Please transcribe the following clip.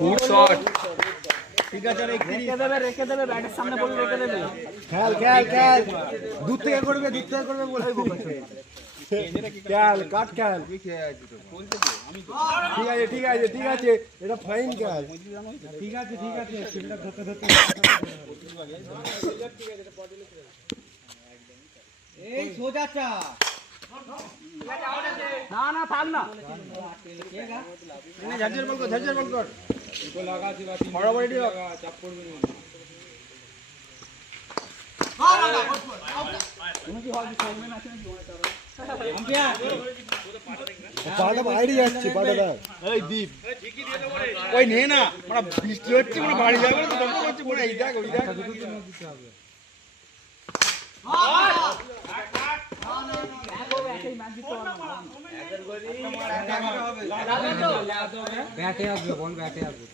Good shot. ঠিক আছে, রেখে দেবে ব্যাটের সামনে বল রেখে দেবে। খেল খেল খেল, দূর থেকে করবে বলে। খেল কাট খেল। ঠিক আছে, এটা ফাইন খেল। ঠিক আছে ফিল্ডার ধরতে এই সোজা চা না থাক না, ঝাঁঝের বল কর বরাবরই লাগা, চাপ করবে না। পাটা বাইরে যাচ্ছে, পাটাটা এই দীপ ওই নে না, মানে বৃষ্টি হচ্ছে, মানে বাড়ি যাবে তো দমকা হচ্ছে, মানে এই দেখ ওই দেখ। ব্যাটে আসবে বল, ব্যাটে আসবে।